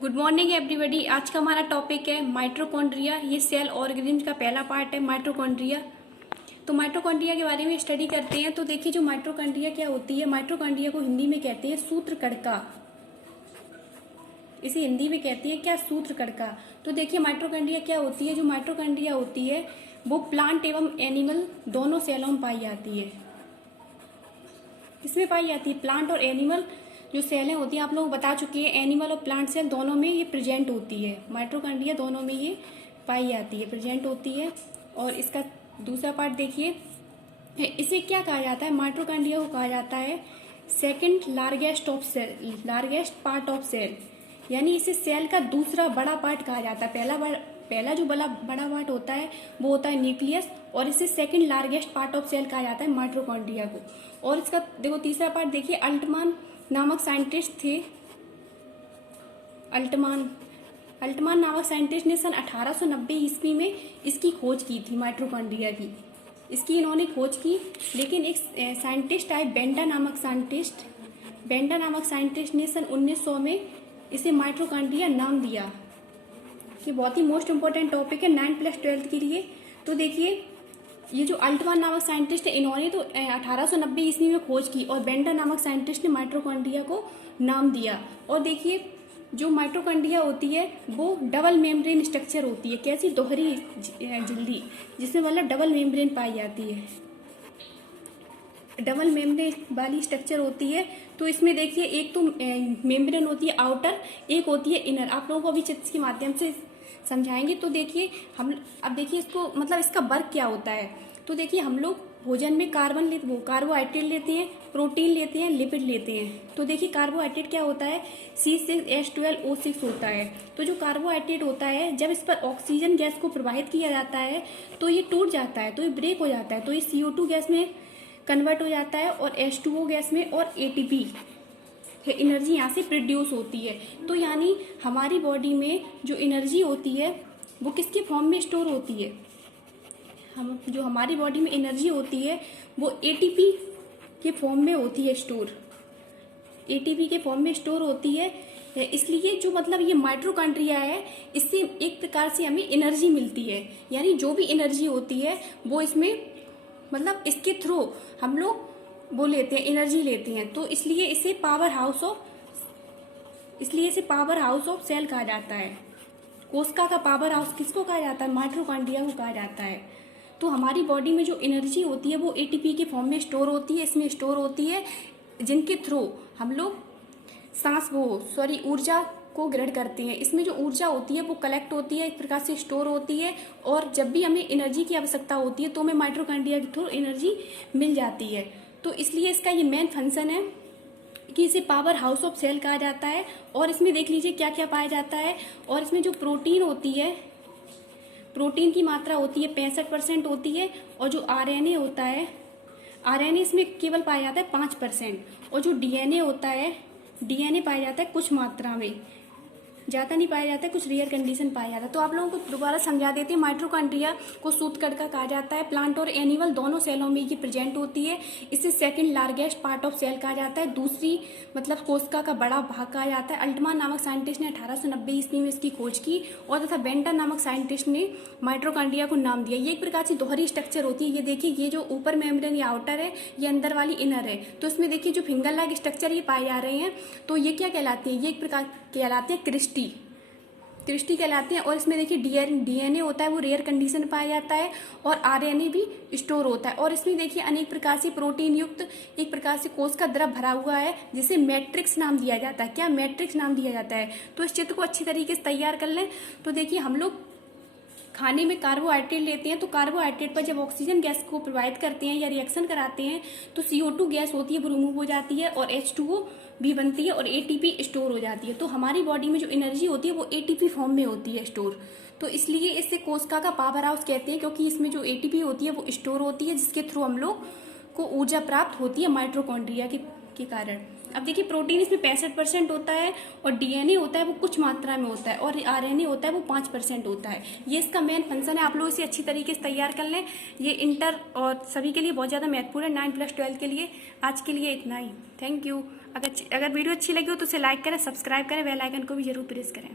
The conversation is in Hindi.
Good morning everybody. आज का हमारा टॉपिक है माइटोकॉन्ड्रिया। ये सेल ऑर्गेनिज्म का पहला पार्ट है माइटोकॉन्ड्रिया। तो माइटोकॉन्ड्रिया के बारे में स्टडी करते हैं। तो देखिए जो माइटोकॉन्ड्रिया क्या होती है, माइटोकॉन्ड्रिया को हिंदी में कहते हैं सूत्र कणिका। इसे हिंदी में कहती है क्या, सूत्र कणिका। तो देखिए माइटोकॉन्ड्रिया क्या होती है। जो माइटोकॉन्ड्रिया होती है वो प्लांट एवं एनिमल दोनों सेलों में पाई जाती है। किसमें पाई जाती है? प्लांट और एनिमल जो सेलें होती हैं, आप लोग बता चुके हैं, एनिमल और प्लांट सेल दोनों में ये प्रेजेंट होती है। माइटोकॉन्ड्रिया दोनों में ये पाई जाती है, प्रेजेंट होती है। और इसका दूसरा पार्ट देखिए, इसे क्या कहा जाता है? माइटोकॉन्ड्रिया को कहा जाता है second largest of cell, largest part of cell. यानी इसे सेल का दूसरा बड़ा पार्ट कहा जाता है। पहला जो बड़ा पार्ट होता है वो होता है न्यूक्लियस, और इसे second largest part of cell कहा जाता है माइटोकॉन्ड्रिया को। और इसका देखो तीसरा पार्ट देखिए, अल्टमान नामक साइंटिस्ट थे। अल्टमान नामक साइंटिस्ट ने सन 1890 ईस्वी में इसकी खोज की थी, माइटोकॉन्ड्रिया की। इसकी इन्होंने खोज की, लेकिन एक साइंटिस्ट आए बेंडा नामक साइंटिस्ट ने सन 1900 में इसे माइटोकॉन्ड्रिया नाम दिया। ये बहुत ही मोस्ट इंपोर्टेंट टॉपिक है 9+12 के लिए। तो देखिए ये जो अल्टमान नामक साइंटिस्ट है, इन्होंने तो 1890 ईस्वी में खोज की, और बेंडा नामक साइंटिस्ट ने माइटोकॉन्ड्रिया को नाम दिया। और देखिए जो माइटोकॉन्ड्रिया होती है वो डबल मेम्ब्रेन स्ट्रक्चर होती है। कैसी? दोहरी झिल्ली, जिसमें मतलब डबल मेम्ब्रेन पाई जाती है, डबल मेम्ब्रेन वाली स्ट्रक्चर होती है। तो इसमें देखिए एक तो मेम्ब्रेन होती है आउटर, एक होती है इनर। आप लोगों को अभी चित्र के माध्यम से समझाएंगे। तो देखिए हम अब देखिए इसको मतलब इसका वर्क क्या होता है। तो देखिए हम लोग भोजन में कार्बोहाइड्रेट लेते हैं, प्रोटीन लेते हैं, लिपिड लेते हैं। तो देखिए कार्बोहाइड्रेट क्या होता है? C6H12O6 होता है। तो जो कार्बोहाइड्रेट होता है, जब इस पर ऑक्सीजन गैस को प्रवाहित किया जाता है तो ये टूट जाता है, तो ये ब्रेक हो जाता है, तो ये CO2 गैस में कन्वर्ट हो जाता है, और H2O गैस में, और ATP एनर्जी यहाँ से प्रोड्यूस होती है। तो यानी हमारी बॉडी में जो एनर्जी होती है वो किसके फॉर्म में स्टोर होती है? जो हमारी बॉडी में एनर्जी होती है वो ATP के फॉर्म में होती है स्टोर, ATP के फॉर्म में स्टोर होती है। इसलिए जो मतलब ये माइटोकॉन्ड्रिया है, इससे एक प्रकार से हमें एनर्जी मिलती है। यानी जो भी एनर्जी होती है वो इसमें मतलब इसके थ्रू हम लोग वो लेते हैं, एनर्जी लेते हैं। तो इसलिए इसे पावर हाउस ऑफ सेल कहा जाता है। कोशिका का पावर हाउस किसको कहा जाता है? माइटोकॉन्ड्रिया को कहा जाता है। तो हमारी बॉडी में जो एनर्जी होती है वो ATP के फॉर्म में स्टोर होती है, इसमें स्टोर होती है, जिनके थ्रू हम लोग ऊर्जा को ग्रहण करते हैं। इसमें जो ऊर्जा होती है वो कलेक्ट होती है, एक प्रकार से स्टोर होती है, और जब भी हमें एनर्जी की आवश्यकता होती है तो हमें माइटोकॉन्ड्रिया के थ्रू एनर्जी मिल जाती है। तो इसलिए इसका ये मेन फंक्शन है कि इसे पावर हाउस ऑफ सेल कहा जाता है। और इसमें देख लीजिए क्या क्या पाया जाता है। और इसमें जो प्रोटीन होती है, प्रोटीन की मात्रा होती है 65% होती है, और जो RNA होता है, RNA इसमें केवल पाया जाता है 5%, और जो DNA होता है, DNA पाया जाता है कुछ मात्रा में, ज़्यादा नहीं पाया जाता है, कुछ रेयर कंडीशन पाया जाता है। तो आप लोगों को दोबारा समझा देते हैं। माइटोकॉन्ड्रिया को सूत्र कणिका कहा जाता है। प्लांट और एनिमल दोनों सेलों में ये प्रेजेंट होती है। इसे second largest part of cell कहा जाता है। दूसरी मतलब कोशिका का बड़ा भाग कहा जाता है। अल्टमान नामक साइंटिस्ट ने 1890 ईस्वी में इसकी खोज की, और तथा बेंटा नामक साइंटिस्ट ने माइटोकॉन्ड्रिया को नाम दिया। ये एक प्रकार से दोहरी स्ट्रक्चर होती है। ये देखिए ये जो ऊपर मेम्ब्रेन या आउटर है, ये अंदर वाली इनर है। तो इसमें देखिए जो फिंगर लाइक स्ट्रक्चर ये पाए जा रहे हैं, तो ये क्या कहलाते हैं? ये एक प्रकार कहलाते हैं क्रिस्टी कहलाते हैं। और इसमें देखिए DNA होता है वो रेयर कंडीशन में पाया जाता है, और RNA भी स्टोर होता है। और इसमें देखिए अनेक प्रकार से प्रोटीन युक्त एक प्रकार से कोश का द्रव भरा हुआ है, जिसे मैट्रिक्स नाम दिया जाता है। क्या? मैट्रिक्स नाम दिया जाता है। तो इस चित्र को अच्छी तरीके से तैयार कर लें। तो देखिए हम लोग खाने में कार्बोहाइड्रेट लेते हैं, तो कार्बोहाइड्रेट पर जब ऑक्सीजन गैस को प्रोवाइड करते हैं या रिएक्शन कराते हैं तो CO2 गैस होती है वो रिमूव हो जाती है, और H2O भी बनती है, और ATP स्टोर हो जाती है। तो हमारी बॉडी में जो एनर्जी होती है वो ATP फॉर्म में होती है स्टोर। तो इसलिए इससे कोशिका का पावर हाउस कहते हैं, क्योंकि इसमें जो ATP होती है वो स्टोर होती है, जिसके थ्रू हम लोग को ऊर्जा प्राप्त होती है माइटोकॉन्ड्रिया के कारण। अब देखिए प्रोटीन इसमें 65% होता है, और DNA होता है वो कुछ मात्रा में होता है, और RNA होता है वो 5% होता है। ये इसका मेन फंक्शन है। आप लोग इसे अच्छी तरीके से तैयार कर लें। ये इंटर और सभी के लिए बहुत ज़्यादा महत्वपूर्ण है, 9+12 के लिए। आज के लिए इतना ही। Thank you. अगर वीडियो अच्छी लगी हो तो उसे लाइक करें, सब्सक्राइब करें, बेल आइकन को भी जरूर प्रेस करें।